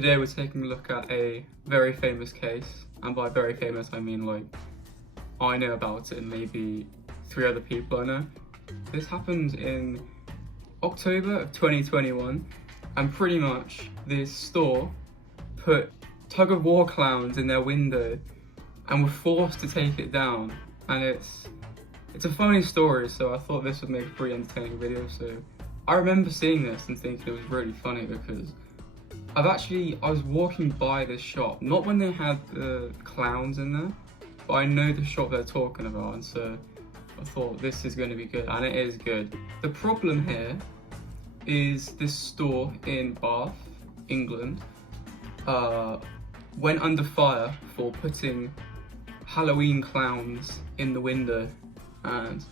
Today we're taking a look at a very famous case, and by very famous I mean like I know about it and maybe 3 other people I know. This happened in October of 2021, and pretty much this store put tug-of-war clowns in their window and were forced to take it down. And it's a funny story, so I thought this would make a pretty entertaining video. So I remember seeing this and thinking it was really funny because I was walking by this shop, not when they had the clowns in there, but I know the shop they're talking about, and so I thought this is going to be good, and it is good. The problem here is this store in Bath, England, went under fire for putting Halloween clowns in the window. And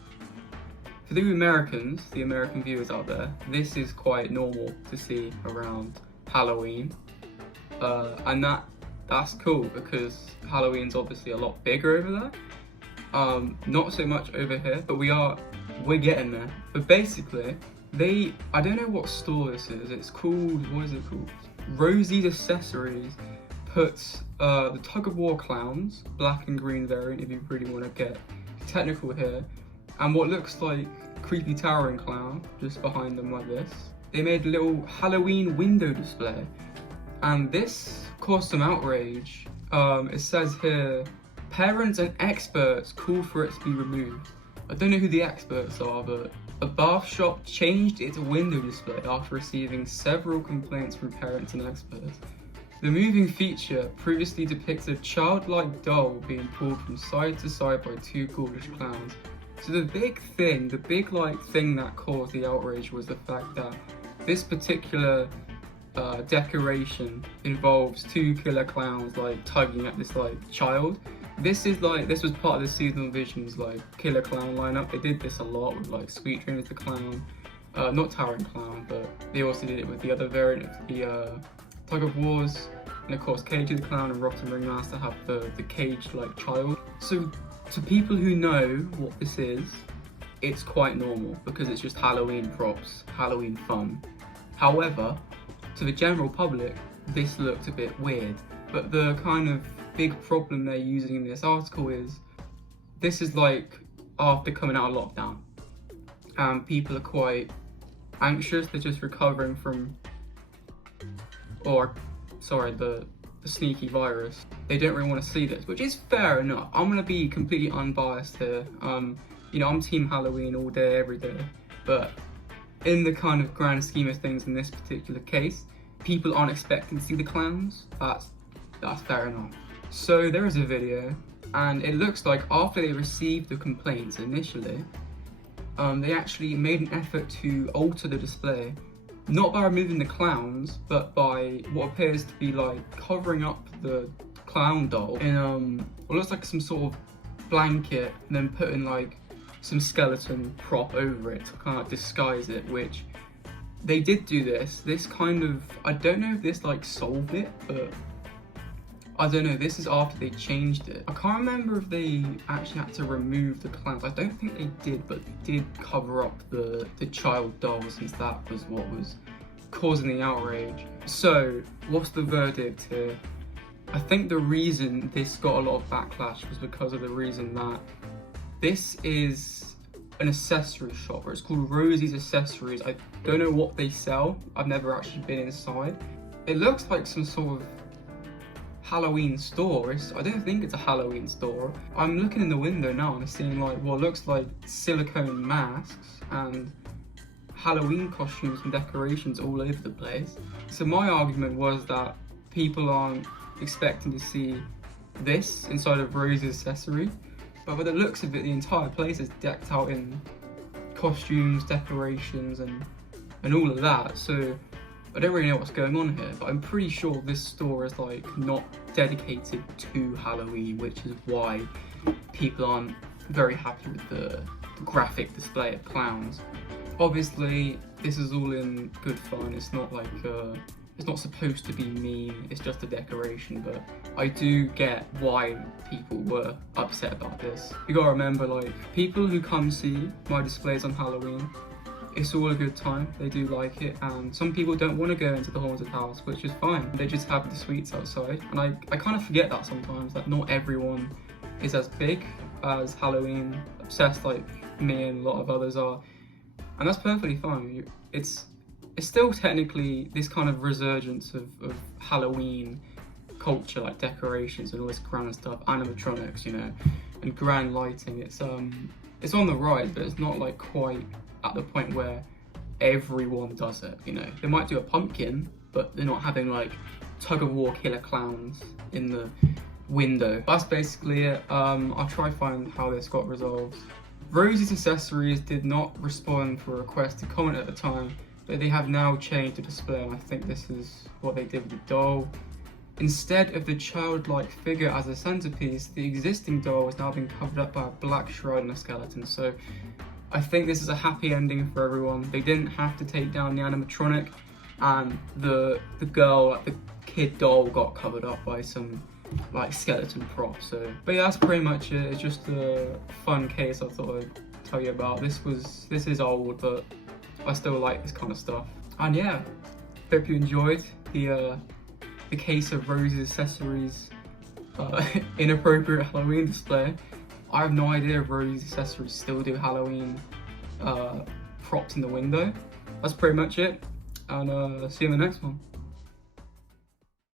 for the Americans, the American viewers out there, this is quite normal to see around Halloween, and that's cool because Halloween's obviously a lot bigger over there. Not so much over here, but we're getting there. But basically, I don't know what store this is. It's called, what is it called? Rosie's Accessories puts the tug-of-war clowns, black and green variant if you really want to get technical here, and what looks like creepy towering clown just behind them like this. They made a little Halloween window display, and this caused some outrage. It says here, parents and experts call for it to be removed. I don't know who the experts are, but a Bath shop changed its window display after receiving several complaints from parents and experts. The moving feature previously depicted a childlike doll being pulled from side to side by 2 ghoulish clowns. So the big thing that caused the outrage was the fact that this particular decoration involves 2 killer clowns like tugging at this like child. This was part of the Seasonal Visions like killer clown lineup. They did this a lot with like Sweet Dreams the Clown, not Towering Clown, but they also did it with the other variant of the Tug of Wars, and of course Cage the Clown and Rotten Ringmaster have the caged like child. So to people who know what this is, it's quite normal because it's just Halloween props, Halloween fun. However, to the general public, this looked a bit weird. But the kind of big problem they're using in this article is, this is like after coming out of lockdown. And people are quite anxious, they're just recovering from, the sneaky virus. They don't really want to see this, which is fair enough. I'm gonna be completely unbiased here. You know, I'm team Halloween all day, every day. But in the kind of grand scheme of things in this particular case, people aren't expecting to see the clowns. That's fair enough. So there is a video, and it looks like after they received the complaints initially, they actually made an effort to alter the display, not by removing the clowns, but by what appears to be like covering up the clown doll in what looks like some sort of blanket, and then putting like some skeleton prop over it to kind of disguise it, which they did do this. This kind of, I don't know if this like solved it, but I don't know, this is after they changed it. I can't remember if they actually had to remove the clowns. I don't think they did, but they did cover up the child doll, since that was what was causing the outrage. So what's the verdict here? I think the reason this got a lot of backlash was because of the reason that this is an accessory shop, or it's called Rosie's Accessories. I don't know what they sell. I've never actually been inside. It looks like some sort of Halloween store. I don't think it's a Halloween store. I'm looking in the window now and I'm seeing like what looks like silicone masks and Halloween costumes and decorations all over the place. So my argument was that people aren't expecting to see this inside of Rosie's Accessory. But by the looks of it, the entire place is decked out in costumes, decorations, and all of that. So I don't really know what's going on here, but I'm pretty sure this store is like not dedicated to Halloween, which is why people aren't very happy with the graphic display of clowns. Obviously, this is all in good fun. It's not like it's not supposed to be mean, it's just a decoration, but I do get why people were upset about this. You gotta remember, like, people who come see my displays on Halloween, it's all a good time. They do like it, and some people don't want to go into the haunted house, which is fine. They just have the sweets outside, and I kind of forget that sometimes, that not everyone is as big as Halloween obsessed like me and a lot of others are, and that's perfectly fine. It's still technically this kind of resurgence of Halloween culture, like decorations and all this grand stuff, animatronics, you know, and grand lighting. It's on the rise, but it's not like quite at the point where everyone does it, you know. They might do a pumpkin, but they're not having like tug-of-war killer clowns in the window. That's basically it. I'll try find how this got resolved. Rosie's Accessories did not respond for a request to comment at the time, but they have now changed the display, and I think this is what they did with the doll. Instead of the childlike figure as a centerpiece, the existing doll has now been covered up by a black shroud and a skeleton. So I think this is a happy ending for everyone. They didn't have to take down the animatronic, and the girl, the kid doll, got covered up by some like skeleton prop. So, but yeah, that's pretty much it. It's just a fun case I thought I'd tell you about. This is old, but I still like this kind of stuff. And yeah, hope you enjoyed the case of Rosie's Accessories inappropriate Halloween display. I have no idea if Rosie's Accessories still do Halloween props in the window. That's pretty much it, and see you in the next one.